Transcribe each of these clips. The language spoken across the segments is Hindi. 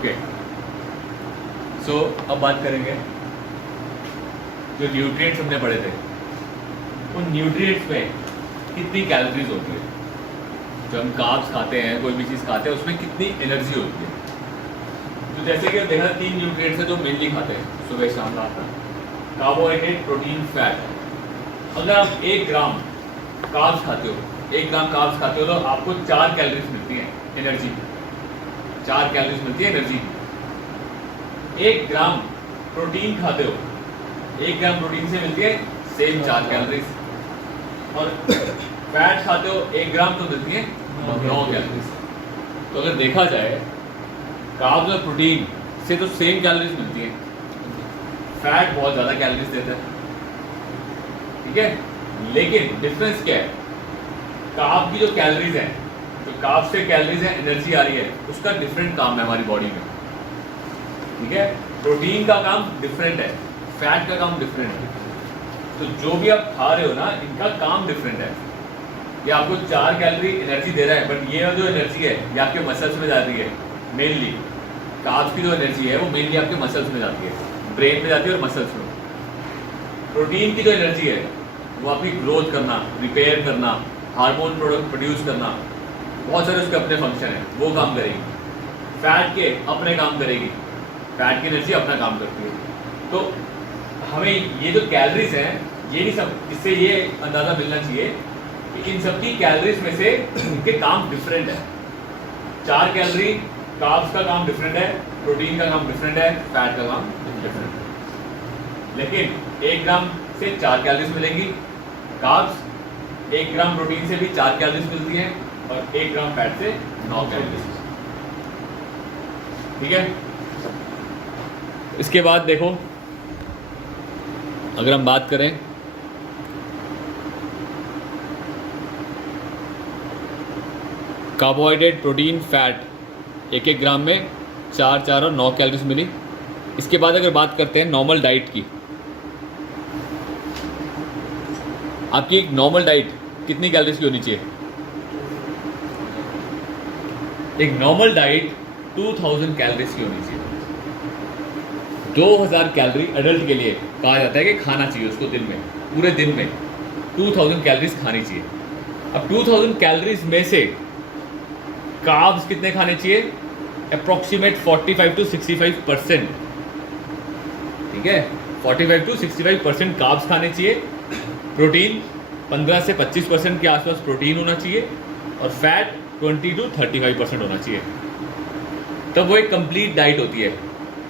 ओके, सो अब बात करेंगे जो न्यूट्रिएंट्स हमने पढ़े थे, उन न्यूट्रिएंट्स में कितनी कैलोरीज होती है। जो हम कार्ब्स खाते हैं, कोई भी चीज़ खाते हैं, उसमें कितनी एनर्जी होती है। तो जैसे कि देखा 3 न्यूट्रिएंट्स है जो मेनली खाते हैं सुबह शाम रात में, कार्बोहाइड्रेट, प्रोटीन, फैट। अगर आप 1 ग्राम कार्ब्स खाते हो, 1 ग्राम कार्ब्स खाते हो तो आपको 4 कैलोरीज मिलती है एनर्जी, 4 कैलोरीज मिलती है एनर्जी। 1 ग्राम प्रोटीन खाते हो, 1 ग्राम प्रोटीन से मिलती है सेम 4 कैलोरीज। और फैट खाते हो 1 ग्राम तो मिलती है 9 कैलोरीज। तो अगर देखा जाए कार्ब्स और प्रोटीन से तो सेम कैलोरीज मिलती है, फैट बहुत ज़्यादा कैलोरीज देता है, ठीक है। लेकिन डिफरेंस क्या है, कार्ब की जो कैलोरीज है, जो कार्ब से कैलोरीज है एनर्जी आ रही है, उसका डिफरेंट काम है हमारी बॉडी में, ठीक है। प्रोटीन का काम डिफरेंट है, फैट का काम डिफरेंट है। तो जो भी आप खा रहे हो ना, इनका काम डिफरेंट है। ये आपको 4 कैलोरी एनर्जी दे रहा है, बट ये जो एनर्जी है ये आपके मसल्स में जाती है मेनली। कार्ब्स की जो एनर्जी है वो मेनली आपके मसल्स में जाती है, ब्रेन में जाती है और मसल्स में। प्रोटीन की जो एनर्जी है वो आपकी ग्रोथ करना, रिपेयर करना, हार्मोन प्रोडक्ट प्रोड्यूस करना, बहुत सारे उसके अपने फंक्शन है, वो काम करेगी। फैट के अपने काम करेगी, फैट की एनर्जी अपना काम करती है। तो हमें ये जो कैलोरीज हैं, ये नहीं सब, इससे ये अंदाज़ा मिलना चाहिए कि इन सब की कैलोरीज में से इनके काम डिफरेंट है। 4 कैलोरी कार्ब्स का काम डिफरेंट है, प्रोटीन का काम डिफरेंट है, फैट का काम डिफरेंट है। लेकिन 1 ग्राम से 4 कैलोरीज मिलेंगी कार्ब्स, 1 ग्राम प्रोटीन से भी 4 कैलोरीज मिलती हैं, और 1 ग्राम फैट से 9 कैलोरीज, ठीक है। इसके बाद देखो, अगर हम बात करें कार्बोहाइड्रेट, प्रोटीन, फैट 1-1 ग्राम में 4-4 और 9 कैलोरीज मिली। इसके बाद अगर बात करते हैं नॉर्मल डाइट की, आपकी एक नॉर्मल डाइट कितनी कैलोरीज की होनी चाहिए। एक नॉर्मल डाइट 2000 कैलोरीज की होनी चाहिए। 2000 कैलोरी एडल्ट के लिए कहा जाता है कि खाना चाहिए उसको दिन में, पूरे दिन में 2000 कैलोरीज खानी चाहिए। अब 2000 कैलोरीज में से कार्ब्स कितने खाने चाहिए, अप्रॉक्सीमेट 45 to 65%, ठीक है। 45 to 65% कार्ब्स खाने चाहिए। प्रोटीन 15 से 25% के आसपास प्रोटीन होना चाहिए, और फैट 20 to 35% होना चाहिए। तब वो एक कंप्लीट डाइट होती है।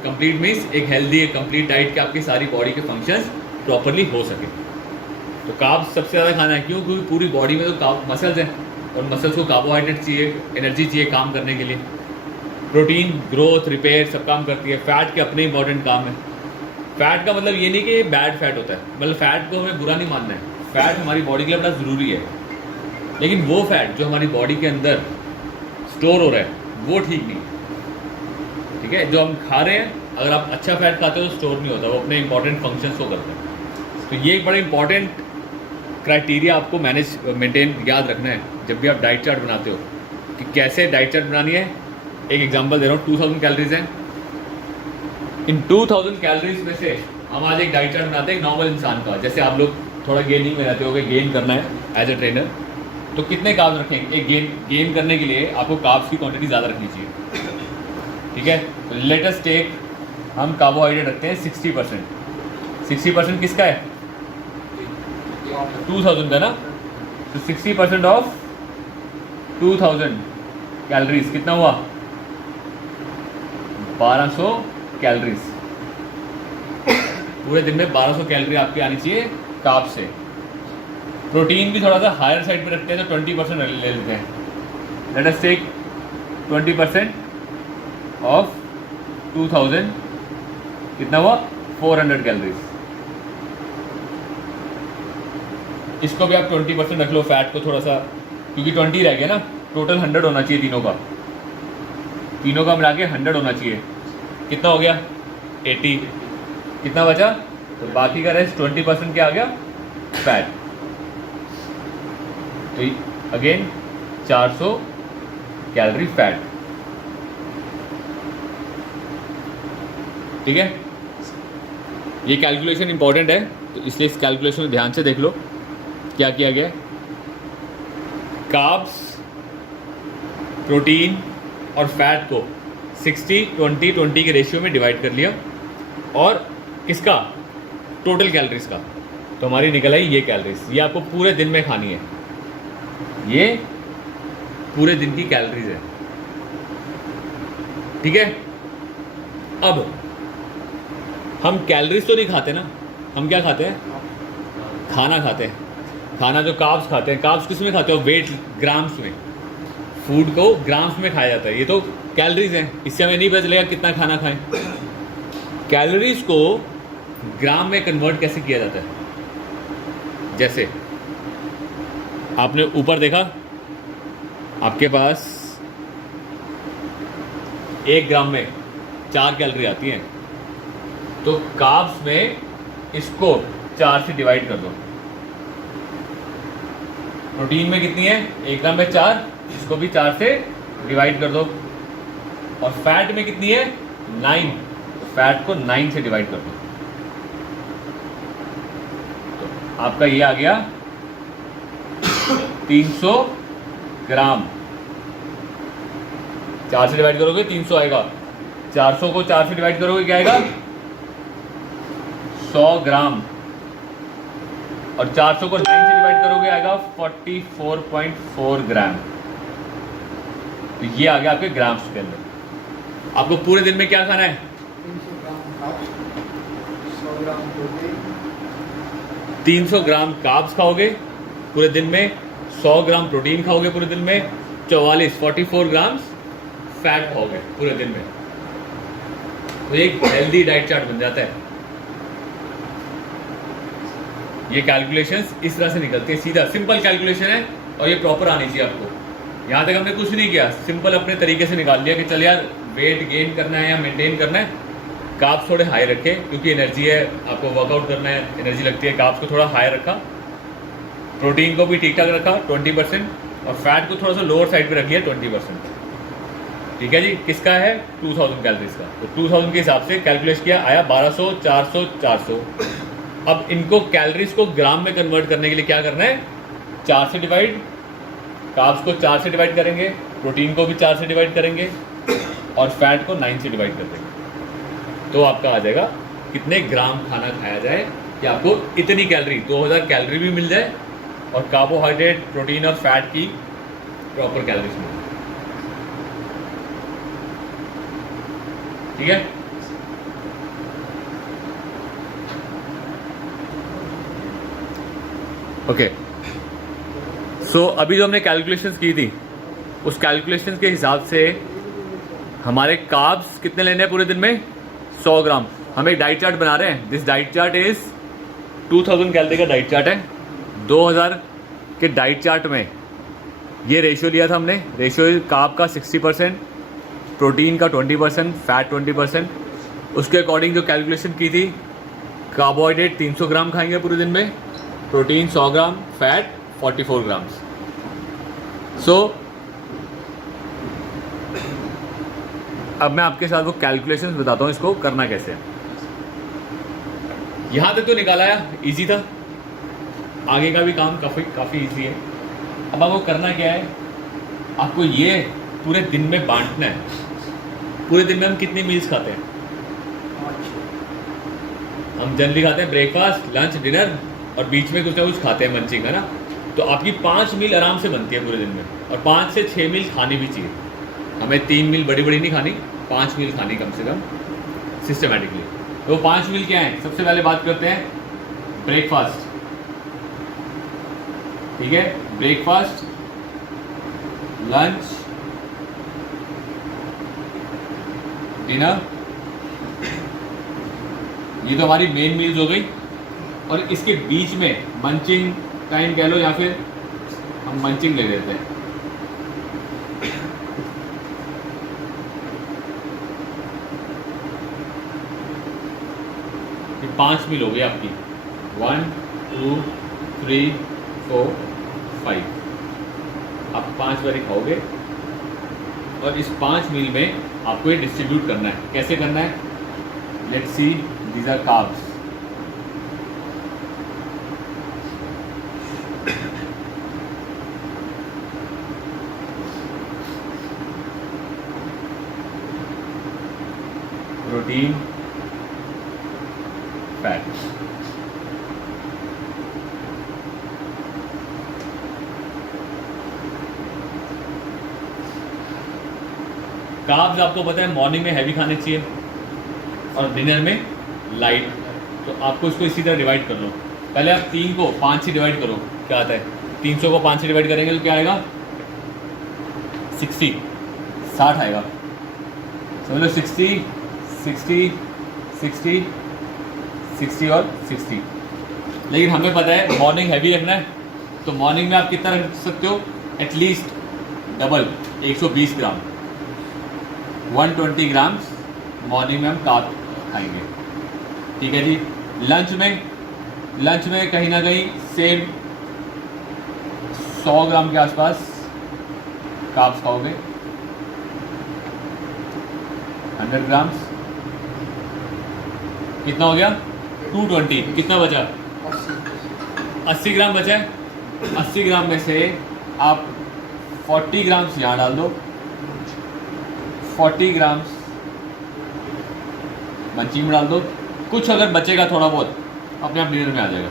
कंप्लीट मीन्स एक हेल्दी, एक कंप्लीट डाइट के आपकी सारी बॉडी के फंक्शंस प्रॉपरली हो सके। तो कार्ब्स सबसे ज़्यादा खाना है, क्यों? क्योंकि पूरी बॉडी में तो मसल्स हैं, और मसल्स को कार्बोहाइड्रेट चाहिए, एनर्जी चाहिए काम करने के लिए। प्रोटीन ग्रोथ, रिपेयर सब काम करती है। फैट के अपने इंपॉर्टेंट काम है। फैट का मतलब ये नहीं कि ये बैड फैट होता है, मतलब फैट को हमें बुरा नहीं मानना है, फैट हमारी बॉडी के लिए बड़ा ज़रूरी है। लेकिन वो फैट जो हमारी बॉडी के अंदर स्टोर हो रहा है वो ठीक नहीं, ठीक है। जो हम खा रहे हैं, अगर आप अच्छा फैट खाते हो तो स्टोर नहीं होता, वो अपने इंपॉर्टेंट फंक्शंस को करते हैं। तो ये एक बड़ा इंपॉर्टेंट क्राइटेरिया आपको मेंटेन याद रखना है जब भी आप डाइट चार्ट बनाते हो, कि कैसे डाइट चार्ट बनानी है। एक एग्जांपल दे रहा हूँ, 2000 कैलोरीज हैं। इन 2000 कैलोरीज में से हम आज एक डाइट चार्ट बनाते हैं एक नॉर्मल इंसान का। जैसे आप लोग थोड़ा गेनिंग में रहते हो, गेन करना है एज ए ट्रेनर, तो कितने कार्ब्स रखेंगे? एक गेन करने के लिए आपको कार्ब्स की क्वांटिटी ज़्यादा रखनी चाहिए, ठीक है। लेट अस टेक, हम कार्बोहाइड्रेट रखते हैं 60%। 60% किसका है? 2000 का ना। तो 60% ऑफ 2000 कैलोरीज कितना हुआ? 1200 कैलोरीज। पूरे दिन में 1200 कैलोरी आपकी आनी चाहिए कार्ब से। प्रोटीन भी थोड़ा सा हायर साइड पे रखते हैं तो 20% ले लेते हैं। लेट अस टेक 20% ऑफ 2000 कितना हुआ? 400 कैलोरीज। इसको भी आप 20% रख लो, फैट को थोड़ा सा, क्योंकि 20 रह गया ना, टोटल 100 होना चाहिए तीनों का, तीनों का मिला के 100 होना चाहिए। कितना हो गया? 80। कितना बचा? तो बाकी का रेस्ट 20% क्या आ गया? फैट। तो अगेन 400 कैलोरी फैट। ठीक है, ये कैलकुलेशन इंपॉर्टेंट है, तो इसलिए इस कैलकुलेशन को ध्यान से देख लो। क्या किया गया, कार्ब्स, प्रोटीन और फैट को 60-20-20 के रेशियो में डिवाइड कर लिया, और किसका, टोटल कैलोरीज का। तो हमारी निकल आई ये कैलोरीज, ये आपको पूरे दिन में खानी है, ये पूरे दिन की कैलोरीज है, ठीक है। अब हम कैलोरीज तो नहीं खाते ना, हम क्या खाते हैं, खाना खाते हैं। खाना जो कार्ब्स खाते हैं, कार्ब्स किस में खाते हो, वेट, ग्राम्स में। फूड को ग्राम्स में खाया जाता है, ये तो कैलोरीज हैं, इससे हमें नहीं पता चलेगा कितना खाना खाएं। कैलोरीज को ग्राम में कन्वर्ट कैसे किया जाता है, जैसे आपने ऊपर देखा, आपके पास 1 ग्राम में 4 कैलोरी आती हैं, तो कार्ब्स में इसको 4 से डिवाइड कर दो। प्रोटीन में कितनी है, 1 ग्राम में 4, इसको भी 4 से डिवाइड कर दो। और फैट में कितनी है, 9, तो फैट को 9 से डिवाइड कर दो। तो आपका ये आ गया 300 ग्राम। 4 से डिवाइड करोगे 300 आएगा, 400 को 4 से डिवाइड करोगे क्या आएगा, 100 ग्राम, और 400 को 9 से डिवाइड करोगे आएगा 44.4 ग्राम। तो ये आ गया आपके ग्राम्स के अंदर। आपको पूरे दिन में क्या खाना है, 300 ग्राम कार्ब्स, 100 ग्राम प्रोटीन, 300 ग्राम कार्ब्स खाओगे पूरे दिन में, 100 ग्राम प्रोटीन खाओगे पूरे दिन में, 44 ग्राम्स फैट खाओगे पूरे दिन में। तो एक हेल्दी डाइट चार्ट बन जाता है। ये कैलकुलेशंस इस तरह से निकलती है, सीधा सिंपल कैलकुलेशन है, और ये प्रॉपर आनी चाहिए आपको। यहाँ तक हमने कुछ नहीं किया, सिंपल अपने तरीके से निकाल लिया कि चल यार वेट गेन करना है या मेंटेन करना है, कार्ब्स थोड़े हाई रखे क्योंकि एनर्जी है, आपको वर्कआउट करना है, एनर्जी लगती है, कार्ब्स को थोड़ा हाई रखा, प्रोटीन को भी ठीक ठाक रखा 20%, और फैट को थोड़ा सा लोअर साइड पे रख लिया 20%। ठीक है जी, किसका है 2000 कैलोरीज का। तो 2000 के हिसाब से कैलकुलेट किया, आया 1200, 400, 400। अब इनको कैलोरीज को ग्राम में कन्वर्ट करने के लिए क्या करना है, 4 से डिवाइड, कार्ब्स को 4 से डिवाइड करेंगे, प्रोटीन को भी 4 से डिवाइड करेंगे, और फैट को 9 से डिवाइड कर देंगे। तो आपका आ जाएगा कितने ग्राम खाना खाया जाए कि आपको इतनी कैलोरी, 2000 कैलोरी भी मिल जाए, और कार्बोहाइड्रेट, प्रोटीन और फैट की प्रॉपर कैलोरीज मिल जाए। ठीक है, ओके। सो अभी जो हमने कैलकुलेशंस की थी, उस कैलकुलेशंस के हिसाब से हमारे कार्ब्स कितने लेने हैं पूरे दिन में, 100 ग्राम। हम एक डाइट चार्ट बना रहे हैं, this diet chart is 2000 calorie का डाइट चार्ट है। 2000 के डाइट चार्ट में ये रेशियो लिया था हमने, रेशियो कार्ब का 60%, प्रोटीन का 20%, फैट 20%। उसके अकॉर्डिंग जो कैलकुलेशन की थी, कार्बोहाइड्रेट 300 ग्राम खाएंगे पूरे दिन में, प्रोटीन 100 ग्राम, फैट 44 ग्राम्स। सो अब मैं आपके साथ वो कैलकुलेशंस बताता हूँ, इसको करना कैसे है। यहाँ तक तो निकाला है, इजी था, आगे का भी काम काफ़ी इजी है। अब आपको करना क्या है, आपको ये पूरे दिन में बांटना है। पूरे दिन में हम कितनी मील्स खाते हैं, हम जनरली खाते हैं ब्रेकफास्ट, लंच, डिनर, और बीच में कुछ ना कुछ खाते हैं, मंचिंग, है ना। तो आपकी 5 मील आराम से बनती है पूरे दिन में, और 5 से 6 मील खानी भी चाहिए। हमें 3 मील बड़ी बड़ी नहीं खानी, 5 मील खानी कम से कम सिस्टमेटिकली। तो 5 मील क्या है, सबसे पहले बात करते हैं ब्रेकफास्ट। ठीक है, ब्रेकफास्ट, लंच, डिनर, ये तो हमारी मेन मील्स हो गई। और इसके बीच में मंचिंग टाइम कह लो, या फिर हम मंचिंग ले लेते हैं। ये 5 मील हो गई आपकी, 1, 2, 3, 4, 5। आप 5 बारी खाओगे, और इस 5 मील में आपको ये डिस्ट्रीब्यूट करना है। कैसे करना है, let's see these are carbs. Protein, fat. Carbs आपको पता है मॉर्निंग में हैवी खाने चाहिए और डिनर में लाइट. तो आपको इसको इसी तरह डिवाइड कर लो. पहले आप 3 को 5 से डिवाइड करो. क्या आता है? 300 को 5 से डिवाइड करेंगे तो क्या आएगा? 60 आएगा. समझ लो 60 60 60 60 और 60. लेकिन हमें पता है मॉर्निंग हैवी रखना है, तो मॉर्निंग में आप कितना रख सकते हो? एटलीस्ट डबल 120 ग्राम 120 ग्राम्स मॉर्निंग में हम कार्ब खाएंगे. ठीक है जी. लंच में कहीं ना कहीं सेम 100 ग्राम के आसपास कार्ब्स खाओगे. 100 ग्राम्स कितना हो गया? 220. कितना बचा? 80 ग्राम बचा है. 80 ग्राम में से आप 40 ग्राम्स यहाँ डाल दो, 40 ग्राम्स मंची में डाल दो. कुछ अगर बचेगा थोड़ा बहुत अपने आप डिनर में आ जाएगा.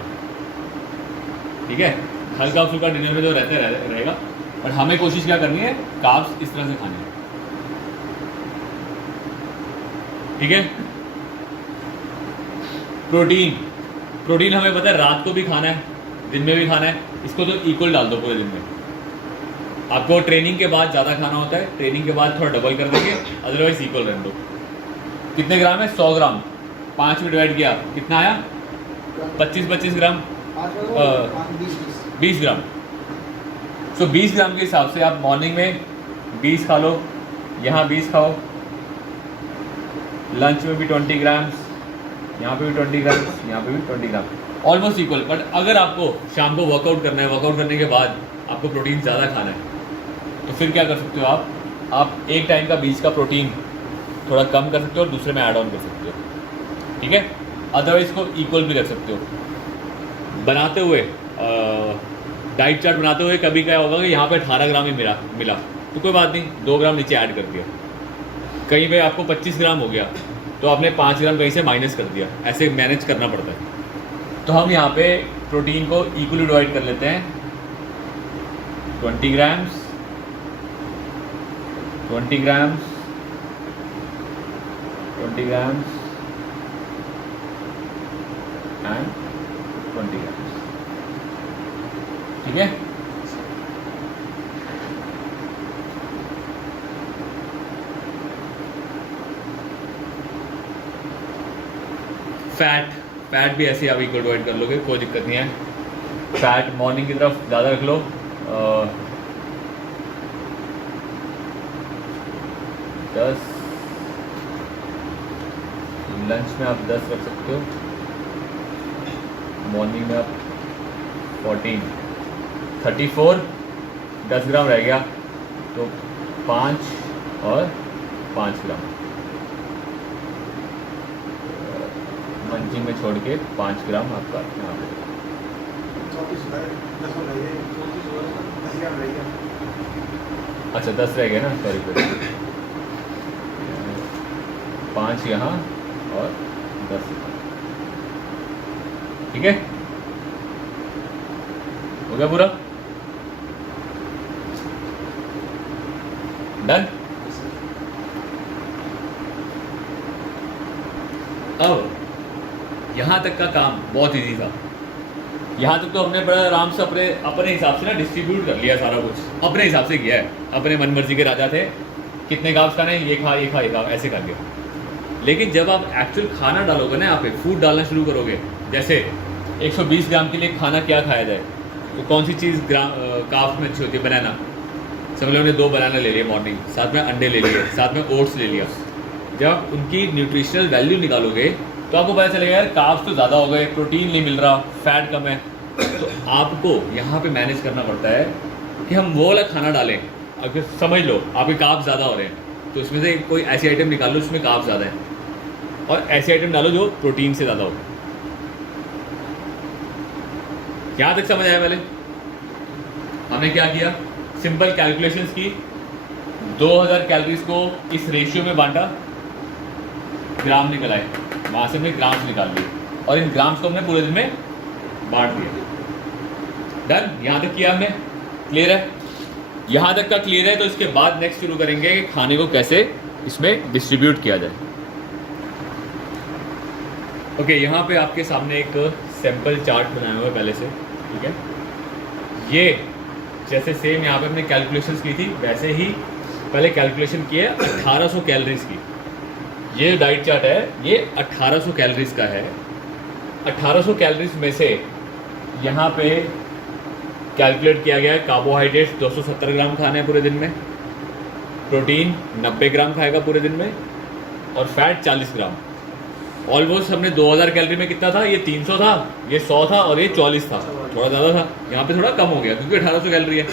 ठीक है. हल्का फुल्का डिनर में जो रहेगा. बट हमें कोशिश क्या करनी है? कार्ब्स इस तरह से खाने हैं. ठीक है. प्रोटीन हमें पता है रात को भी खाना है, दिन में भी खाना है. इसको तो इक्वल डाल दो पूरे दिन में. आपको ट्रेनिंग के बाद ज़्यादा खाना होता है, ट्रेनिंग के बाद थोड़ा डबल कर देंगे, अदरवाइज इक्वल रहने दो. कितने ग्राम है? 100 ग्राम 5 में डिवाइड किया, कितना आया? 25 ग्राम 20 ग्राम. सो 20 ग्राम के हिसाब से आप मॉर्निंग में 20 खा लो, यहाँ 20 खाओ, लंच में भी 20 ग्राम्स, यहाँ पे भी 20 ग्राम्स, यहाँ पे भी 20 ग्राम, ऑलमोस्ट इक्वल. बट अगर आपको शाम को वर्कआउट करना है, वर्कआउट करने के बाद आपको प्रोटीन ज़्यादा खाना है, तो फिर क्या कर सकते हो आप एक टाइम का बीच का प्रोटीन थोड़ा कम कर सकते हो और दूसरे में ऐड ऑन कर सकते हो. ठीक है. अदरवाइज इसको इक्वल भी कर सकते हो. बनाते हुए डाइट चार्ट बनाते हुए कभी क्या होगा कि यहाँ पे 18 ग्राम ही मिला तो कोई बात नहीं, 2 ग्राम नीचे ऐड कर दिया. कहीं पे आपको 25 ग्राम हो गया तो आपने 5 ग्राम कहीं से माइनस कर दिया. ऐसे मैनेज करना पड़ता है. तो हम यहाँ पे प्रोटीन को इक्वली डिवाइड कर लेते हैं. 20 grams 20 grams 20 grams and 20 grams. ठीक है. फैट भी ऐसे आप इक्वल डिवाइड कर लोगे, कोई दिक्कत नहीं है. फैट मॉर्निंग की तरफ ज़्यादा रख लो. 10 लंच में आप 10 रख सकते हो, मॉर्निंग में आप 14 34 10 ग्राम रह गया तो 5 और 5 ग्राम मंचिंग में छोड़ के 5 ग्राम आपका यहाँ पे. अच्छा 10 रह गया ना, सॉरी. 5 यहाँ और 10 यहाँ. ठीक है. हो गया पूरा डन. अब यहाँ तक का काम बहुत इजी था. यहाँ तक तो हमने बड़ा आराम से अपने हिसाब से ना डिस्ट्रीब्यूट कर लिया. सारा कुछ अपने हिसाब से किया है. अपने मन मर्जी के राजा थे. कितने कार्ब्स खाने, ये खा ऐसे करके. लेकिन जब आप एक्चुअल खाना डालोगे ना, यहाँ पे फूड डालना शुरू करोगे, जैसे 120 ग्राम के लिए खाना क्या खाया जाए, तो कौन सी चीज़ कार्ब्स में अच्छी होती है? बनाना. सब लोगों ने 2 बनाना ले लिए मॉर्निंग, साथ में अंडे ले लिए, साथ में ओट्स ले लिया. जब उनकी न्यूट्रिशनल वैल्यू निकालोगे तो आपको पता चलेगा यार कार्ब्स तो ज़्यादा हो गए, प्रोटीन नहीं मिल रहा, फैट कम है. तो आपको यहाँ पे मैनेज करना पड़ता है कि हम वो वाला खाना डालें. अगर समझ लो आपके कार्ब्स ज़्यादा हो रहे हैं तो उसमें से कोई ऐसी आइटम निकाल लो उसमें कार्ब्स ज़्यादा है. और ऐसे आइटम डालो जो प्रोटीन से ज़्यादा हो। यहाँ तक समझ आया? पहले हमने क्या किया, सिंपल कैलकुलेशंस की, 2000 कैलोरीज को इस रेशियो में बांटा, ग्राम निकल आए, वहाँ से हमने ग्राम्स निकाल लिए और इन ग्राम्स को हमने पूरे दिन में बांट दिया। डन? यहाँ तक किया हमने, क्लियर है? यहाँ तक का क्लियर है तो इसके बाद नेक्स्ट शुरू करेंगे कि खाने को कैसे इसमें डिस्ट्रीब्यूट किया जाए। ओके, यहाँ पे आपके सामने एक सैंपल चार्ट बनाया हुआ है पहले से, ठीक है? ये जैसे सेम यहाँ पे हमने कैलकुलेशंस की थी वैसे ही पहले कैलकुलेशन की है 1800 कैलोरीज की। ये डाइट चार्ट है, ये 1800 कैलोरीज का है। 1800 कैलोरीज में से यहाँ पे कैलकुलेट किया गया है कार्बोहाइड्रेट्स 270 ग्राम खाने हैं पूरे दिन में, प्रोटीन 90 ग्राम खाएगा पूरे दिन में, और फैट 40 ग्राम। ऑलमोस्ट हमने 2000 कैलोरी में कितना था, ये 300 था, ये 100 था और ये 44 था, थोड़ा ज़्यादा था। यहाँ पे थोड़ा कम हो गया क्योंकि 1800 कैलोरी है।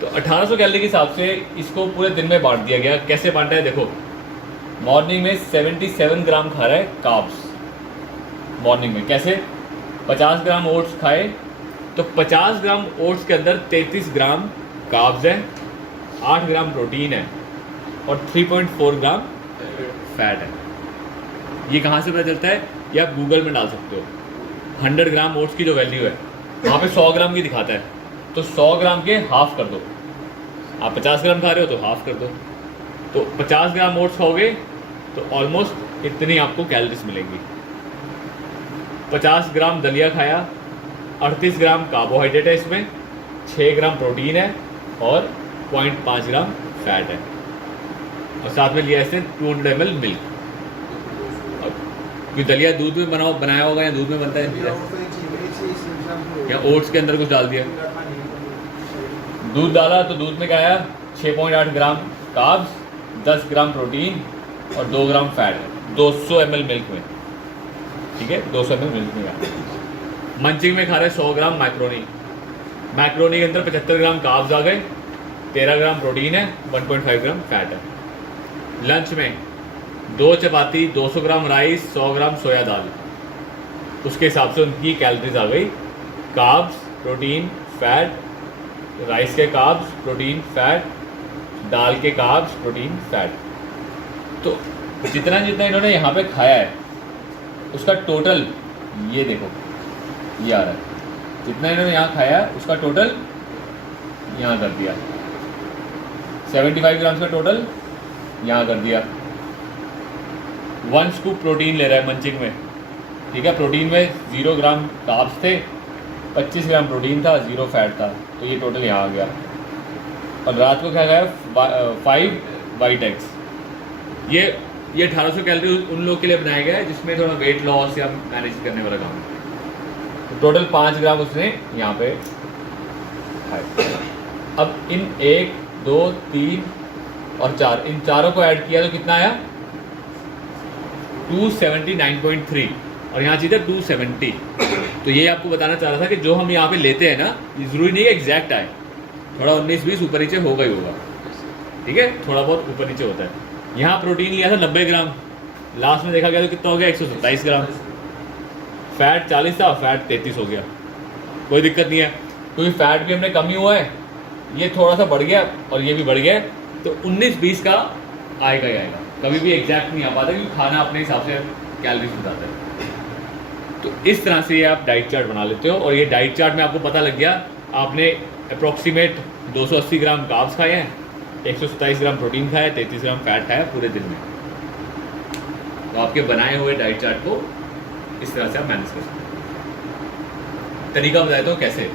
तो 1800 कैलोरी के हिसाब से इसको पूरे दिन में बांट दिया गया। कैसे बांटा है देखो, मॉर्निंग में 77 ग्राम खा रहा है कार्ब्स मॉर्निंग में। कैसे? 50 ग्राम ओट्स खाए तो 50 ग्राम ओट्स के अंदर 33 ग्राम कार्ब्स है, 8 ग्राम प्रोटीन है और 3.4 ग्राम फैट है। ये कहाँ से पता चलता है? ये आप गूगल में डाल सकते हो। 100 ग्राम ओट्स की जो वैल्यू है वहाँ पे 100 ग्राम की दिखाता है, तो 100 ग्राम के हाफ कर दो। आप 50 ग्राम खा रहे हो तो हाफ कर दो, तो 50 ग्राम ओट्स खाओगे तो ऑलमोस्ट इतनी आपको कैलोरीज मिलेंगी। 50 ग्राम दलिया खाया, 38 ग्राम कार्बोहाइड्रेट है इसमें, 6 ग्राम प्रोटीन है और 0.5 ग्राम फैट है, और साथ में लिया इसने 200 ml मिल्क। क्योंकि दलिया दूध में बनाया होगा या दूध में बनता है या ओट्स के अंदर कुछ डाल दिया, दूध डाला तो दूध में क्या आया, 6.8 ग्राम कार्ब्स, 10 ग्राम प्रोटीन और 2 ग्राम फैट है 200 ml मिल्क में, ठीक है? 200 ml मिल्क में आया। मंचिंग में खा रहे 100 ग्राम मैक्रोनी, मैक्रोनी के अंदर 75 ग्राम कार्ब्स आ गए, 13 ग्राम प्रोटीन है, 1.5 ग्राम फैट है। लंच में 2 चपाती, 200 ग्राम राइस, 100 ग्राम सोया दाल, उसके हिसाब से उनकी कैलोरीज आ गई, कार्ब्स, प्रोटीन, फैट, राइस के कार्ब्स, प्रोटीन, फैट, दाल के कार्ब्स, प्रोटीन, फैट। तो जितना जितना इन्होंने यहाँ पे खाया है उसका टोटल ये देखो, ये आ रहा है, जितना इन्होंने यहाँ खाया है उसका टोटल यहाँ कर दिया, 75 ग्राम का टोटल यहाँ कर दिया। 1 स्कूप प्रोटीन ले रहा है मंचिंग में, ठीक है? प्रोटीन में 0 ग्राम कार्ब्स थे, 25 ग्राम प्रोटीन था, 0 फैट था, तो ये टोटल यहाँ आ गया। और रात को क्या खाया, 5 वाइट एग्स। ये 1800 कैलोरी उन लोग के लिए बनाया गया है जिसमें थोड़ा वेट लॉस या मैनेज करने वाला काम है। तो टोटल 5 ग्राम उसने यहाँ पे खाए। अब इन 1, 2, 3 और 4, इन चारों को ऐड किया तो कितना आया, 279.3, और यहाँ चीज़ है 270। तो ये आपको बताना चाह रहा था कि जो हम यहाँ पे लेते हैं ना, ये ज़रूरी नहीं है एग्जैक्ट आए, थोड़ा 19-20 ऊपर नीचे होगा ही होगा, ठीक है? थोड़ा बहुत ऊपर नीचे होता है। यहाँ प्रोटीन लिया था 90 ग्राम, लास्ट में देखा गया तो कितना हो गया, 127 ग्राम। फैट 40 था, फैट 33 हो गया, कोई दिक्कत नहीं है क्योंकि फैट भी हमने कम ही हुआ है, ये थोड़ा सा बढ़ गया और ये भी बढ़ गया, तो 19-20 का आएगा ही आएगा, कभी भी एग्जैक्ट नहीं आ पाता क्योंकि खाना अपने हिसाब से कैलोरीज बताता है। तो इस तरह से ये आप डाइट चार्ट बना लेते हो, और ये डाइट चार्ट में आपको पता लग गया, आपने अप्रॉक्सीमेट 280 ग्राम कार्ब्स खाए हैं, 127 ग्राम प्रोटीन खाया, 33 ग्राम फैट खाया पूरे दिन में। तो आपके बनाए हुए डाइट चार्ट को इस तरह से आप मैनेज कर सकते हो। तरीका बताया तो कैसे।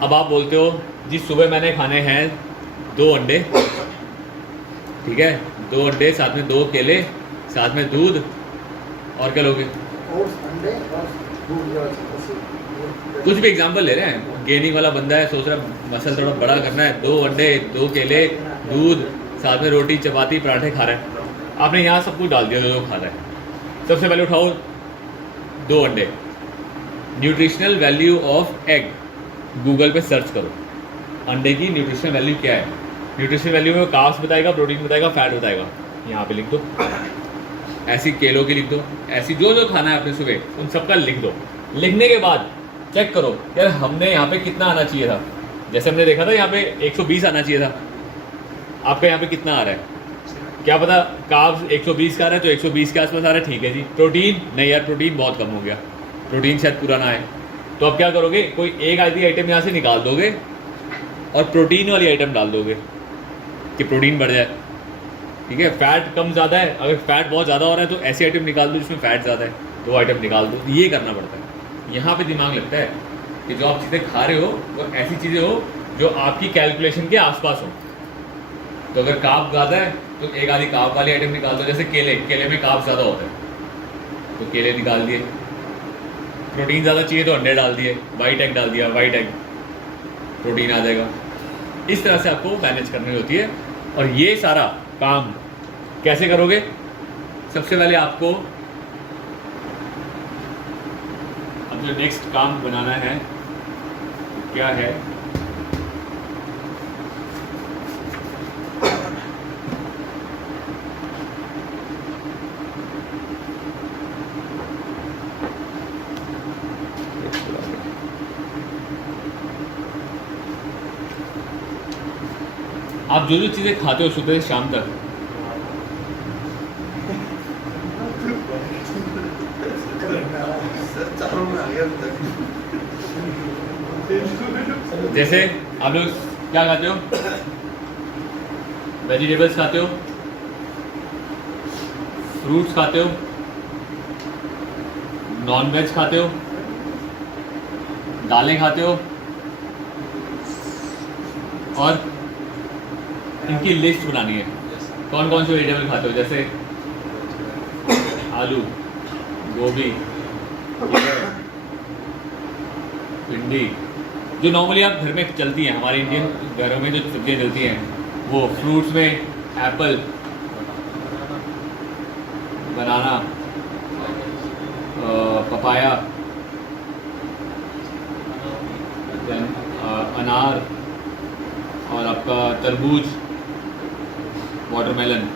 अब आप बोलते हो जी सुबह मैंने खाने हैं 2 अंडे, ठीक है, 2 अंडे, साथ में 2 केले, साथ में दूध, और क्या लोगे? कुछ भी एग्जांपल ले रहे हैं। गेनिंग वाला बंदा है, सोच रहा है मसल थोड़ा बड़ा करना है, 2 अंडे, 2 केले, दूध, साथ में रोटी, चपाती, पराठे खा रहा है। आपने यहाँ सब कुछ डाल दिया जो खा रहा है। सबसे पहले उठाओ 2 अंडे, nutritional value of egg, Google पे सर्च करो अंडे की न्यूट्रिशनल वैल्यू क्या है। न्यूट्रिशनल वैल्यू में कार्ब्स बताएगा, प्रोटीन बताएगा, फैट बताएगा, यहाँ पे लिख दो। ऐसी केलों की लिख दो, ऐसी जो जो खाना है आपने सुबह उन सबका लिख दो। लिखने के बाद चेक करो यार हमने यहाँ पे कितना आना चाहिए था। जैसे हमने देखा था यहाँ पे 120 आना चाहिए था, आपका यहाँ पे कितना आ रहा है क्या पता। कार्ब्स 120 का आ रहा है तो 120 के आसपास आ रहा है, ठीक है जी। प्रोटीन नहीं यार, प्रोटीन बहुत कम हो गया, प्रोटीन शायद पूरा ना आए। तो अब क्या करोगे, कोई एक आधी आइटम यहाँ से निकाल दोगे और प्रोटीन वाली आइटम डाल दोगे कि प्रोटीन बढ़ जाए, ठीक है। फैट कम ज़्यादा है, अगर फैट बहुत ज़्यादा हो रहा है तो ऐसी आइटम निकाल दो जिसमें फैट ज़्यादा है, तो वो आइटम निकाल दो। ये करना पड़ता है। यहाँ पे दिमाग लगता है कि जो आप चीज़ें खा रहे हो वो ऐसी चीज़ें हो जो आपकी कैलकुलेशन के आसपास हो। तो अगर कार्ब ज़्यादा है तो एक आधी कार्ब वाली आइटम निकाल दो, जैसे केले में कार्ब ज़्यादा होता है तो केले निकाल दिए। प्रोटीन ज़्यादा चाहिए तो अंडे डाल दिए, वाइट एग डाल दिया, वाइट एग प्रोटीन आ जाएगा। इस तरह से आपको मैनेज करनी होती है। और ये सारा काम कैसे करोगे, सबसे पहले आपको अब जो नेक्स्ट काम बनाना है क्या है, आप जो जो चीज़ें खाते हो सुबह से शाम तक, जैसे आप लोग क्या खाते हो, वेजिटेबल्स खाते हो, फ्रूट्स खाते हो, नॉन वेज खाते हो, दालें खाते हो, और इनकी लिस्ट बनानी है कौन कौन से वेजिटेबल खाते हो। जैसे आलू, गोभी, भिंडी, जो नॉर्मली आप घर में चलती हैं, हमारे इंडियन घरों में जो सब्जियां चलती हैं वो। फ्रूट्स में एप्पल, बनाना, पपाया, अनार, और आपका तरबूज, वाटरमेलन,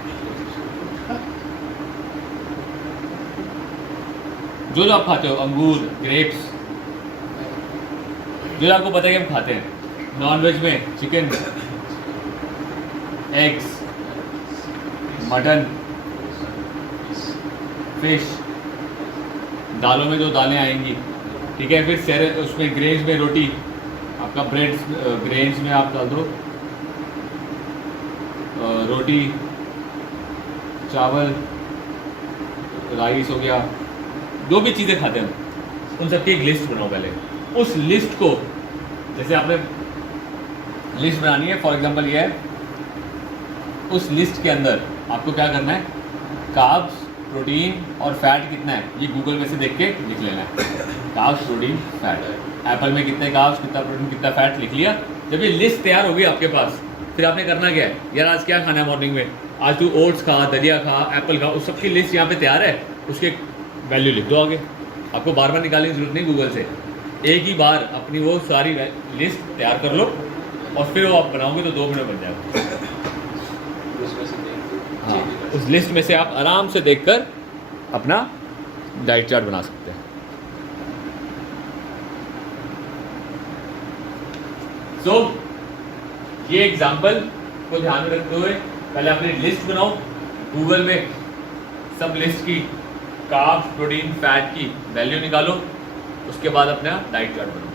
जो जो आप खाते हो, अंगूर, ग्रेप्स, जो आपको पता है कि हम खाते हैं। नॉन वेज में चिकन, एग्स, मटन, फिश, दालों में जो दालें आएंगी, ठीक है। फिर उसमें ग्रेन्स में रोटी, आपका ब्रेड, ग्रेन्स में आप डाल दो रोटी, चावल, राइस हो गया, जो भी चीज़ें खाते हैं उन सबकी एक लिस्ट बनाओ पहले। उस लिस्ट को, जैसे आपने लिस्ट बनानी है, फॉर एग्जांपल ये है, उस लिस्ट के अंदर आपको क्या करना है, कार्ब्स, प्रोटीन और फैट कितना है ये गूगल में से देख के लिख लेना है। कार्ब्स, प्रोटीन, फैट, एप्पल में कितने कार्ब्स, कितना प्रोटीन, कितना फैट लिख लिया। जब ये लिस्ट तैयार होगी आपके पास, फिर आपने करना क्या है, यार आज क्या खाना है मॉर्निंग में, आज तू ओट्स खा, दलिया खा, एप्पल खा, उस सबकी लिस्ट यहाँ पे तैयार है, उसके वैल्यू लिख दो आगे। आपको बार बार निकालने की जरूरत नहीं गूगल से, एक ही बार अपनी वो सारी लिस्ट तैयार कर लो और फिर वो आप बनाओगे तो 2 मिनट बन जाएगा। हाँ, उस लिस्ट में से आप आराम से देखकर अपना डाइट चार्ट बना सकते हैं। सो ये एग्जाम्पल को ध्यान में रखते हुए पहले अपनी लिस्ट बनाओ, गूगल में सब लिस्ट की कार्ब्स, प्रोटीन, फैट की वैल्यू निकालो, उसके बाद अपना डाइट चार्ट बनाओ।